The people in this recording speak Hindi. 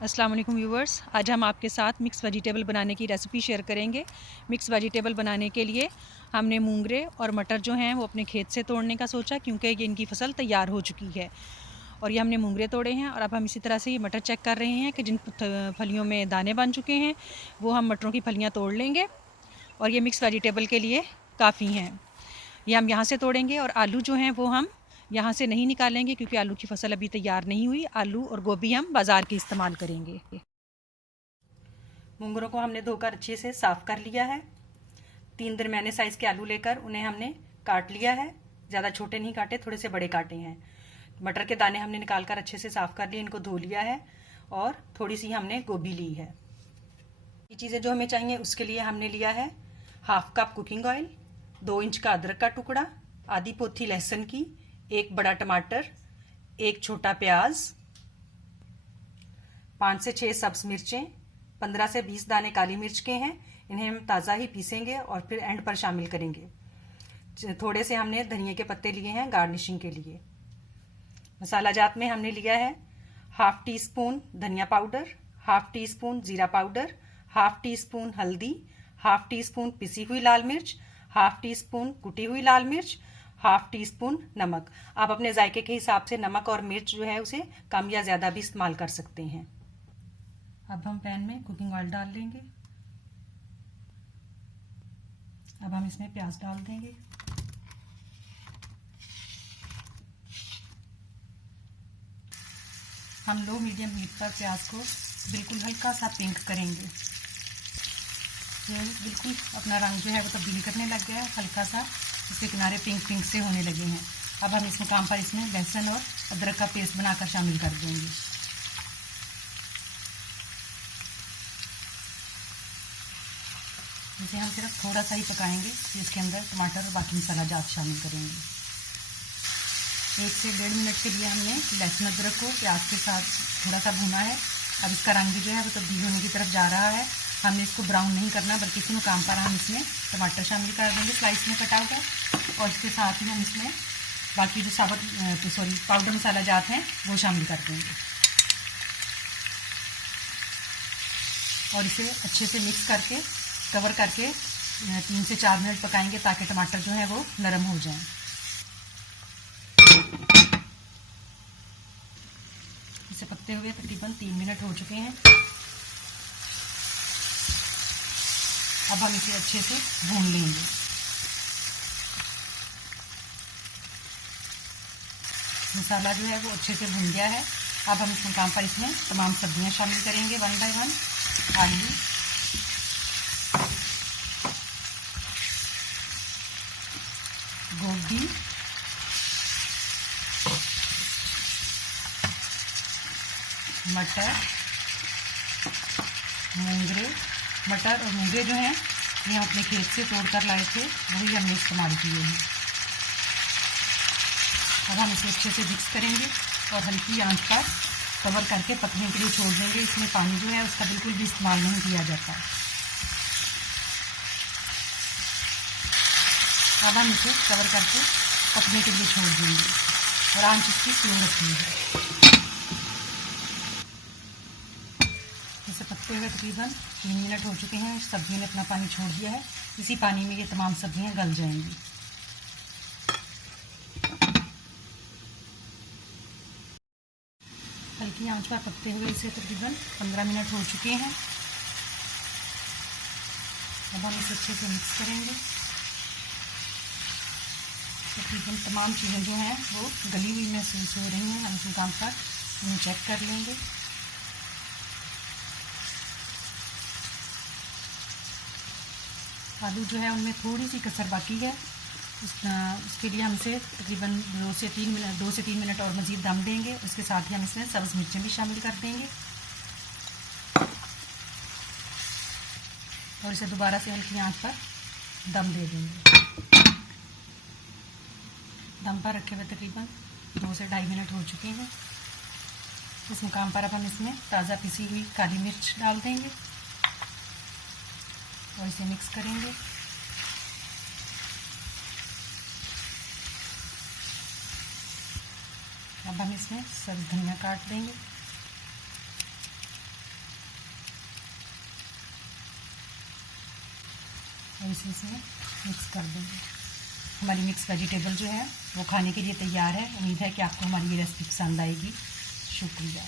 अस्सलाम वालेकुम व्यूवर्स, आज हम आपके साथ मिक्स वेजिटेबल बनाने की रेसिपी शेयर करेंगे। मिक्स वेजिटेबल बनाने के लिए हमने मूंगरे और मटर जो हैं वो अपने खेत से तोड़ने का सोचा, क्योंकि ये इनकी फसल तैयार हो चुकी है। और ये हमने मूंगरे तोड़े हैं और अब हम इसी तरह से ये मटर चेक कर रहे हैं कि जिन फलियों में दाने बन चुके हैं वो हम मटरों की फलियाँ तोड़ लेंगे और ये मिक्स वेजिटेबल के लिए काफ़ी हैं। ये हम यहाँ से तोड़ेंगे और आलू जो हैं वो हम यहाँ से नहीं निकालेंगे, क्योंकि आलू की फसल अभी तैयार नहीं हुई। आलू और गोभी हम बाज़ार के इस्तेमाल करेंगे। मूंगरों को हमने धोकर अच्छे से साफ़ कर लिया है। 3 दरमियाने साइज़ के आलू लेकर उन्हें हमने काट लिया है। ज़्यादा छोटे नहीं काटे, थोड़े से बड़े काटे हैं। मटर के दाने हमने निकाल कर अच्छे से साफ़ कर लिए, इनको धो लिया है। और थोड़ी सी हमने गोभी ली है। ये चीज़ें जो हमें चाहिए उसके लिए हमने लिया है 1/2 कप कुकिंग ऑयल, 2 इंच का अदरक का टुकड़ा, आधी पोथी लहसुन की, 1 बड़ा टमाटर, 1 छोटा प्याज, 5 से 6 सब्ज मिर्चें, 15 से 20 दाने काली मिर्च के हैं। इन्हें हम ताज़ा ही पीसेंगे और फिर एंड पर शामिल करेंगे। थोड़े से हमने धनिया के पत्ते लिए हैं गार्निशिंग के लिए। मसाला जात में हमने लिया है 1/2 टी स्पून धनिया पाउडर, 1/2 टी स्पून जीरा पाउडर, 1/2 टी स्पून हल्दी, 1/2 टी स्पून पिसी हुई लाल मिर्च, 1/2 टी स्पून कुटी हुई लाल मिर्च, 1/2 टी स्पून नमक। आप अपने जायके के हिसाब से नमक और मिर्च जो है उसे कम या ज़्यादा भी इस्तेमाल कर सकते हैं। अब हम पैन में कुकिंग ऑयल डाल लेंगे। अब हम इसमें प्याज डाल देंगे। हम लो मीडियम हीट पर प्याज को बिल्कुल हल्का सा पिंक करेंगे। ये बिल्कुल अपना रंग जो है वो तब्दील करने लग गया है, हल्का सा इसके किनारे पिंक पिंक से होने लगे हैं। अब हम इस मुकाम पर इसमें लहसुन और अदरक का पेस्ट बनाकर शामिल कर देंगे। इसे हम सिर्फ थोड़ा सा ही पकाएंगे, इसके अंदर टमाटर और बाकी मसाला जात शामिल करेंगे। 1 से 1.5 मिनट के लिए हमने लहसुन अदरक को प्याज के साथ थोड़ा सा भुना है। अब इसका रंग जो है वो तब्दील होने की तरफ जा रहा है। हमने इसको ब्राउन नहीं करना, बल्कि इसी मुकाम पर हम इसमें टमाटर शामिल कर देंगे स्लाइस में कटा हुआ, और इसके साथ ही हम इसमें बाकी जो पाउडर मसाला जात हैं वो शामिल कर देंगे और इसे अच्छे से मिक्स करके कवर करके 3 से 4 मिनट पकाएंगे, ताकि टमाटर जो है वो नरम हो जाएं। इसे पकते हुए तकरीबन 3 मिनट हो चुके हैं। अब हम इसे अच्छे से भून लेंगे। मसाला जो है वो अच्छे से भून गया है। अब हम इस मुकाम पर इसमें तमाम सब्जियां शामिल करेंगे 1 बाय 1। आलू, गोभी, मटर, मूंगरे। मटर और मूंगरे जो हैं ये हम अपने खेत से तोड़ कर लाए थे, वही हमने इस्तेमाल किए हैं। अब हम इसे अच्छे से मिक्स करेंगे और हल्की आंच पर कवर करके पकने के लिए छोड़ देंगे। इसमें पानी जो है उसका बिल्कुल भी इस्तेमाल नहीं किया जाता। अब हम इसे कवर करके पकने के लिए छोड़ देंगे और आंच इसकी स्लो रखनी है। इसे पकते हुए तकरीबन 3 मिनट हो चुके हैं। सब्जियों ने अपना पानी छोड़ दिया है। इसी पानी में ये तमाम सब्जियां गल जाएंगी। हल्की आंच पर पकते हुए इसे तकरीबन 15 मिनट हो चुके हैं। अब हम इसे अच्छे से मिक्स करेंगे। तकरीबन तमाम चीज़ें जो हैं वो गली हुई महसूस हो रही हैं। हम इस मुकाम पर इन्हें चेक कर लेंगे। आलू जो है उनमें थोड़ी सी कसर बाकी है। उसके लिए हम इसे तकरीबन 2 से 3 मिनट और मज़ीद दम देंगे। उसके साथ ही हम इसमें सब्ज़ मिर्चें भी शामिल कर देंगे और इसे दोबारा से हल्की आंच पर दम दे देंगे। दम पर रखे हुए तकरीबन 2 से 2.5 मिनट हो चुके हैं। इस मुकाम पर अब हम इसमें ताज़ा पिसी हुई काली मिर्च डाल देंगे और इसे मिक्स करेंगे। अब हम इसमें सब्ज़ धनिया काट देंगे और इसी से मिक्स कर देंगे। हमारी मिक्स वेजिटेबल जो है वो खाने के लिए तैयार है। उम्मीद है कि आपको हमारी ये रेसिपी पसंद आएगी। शुक्रिया।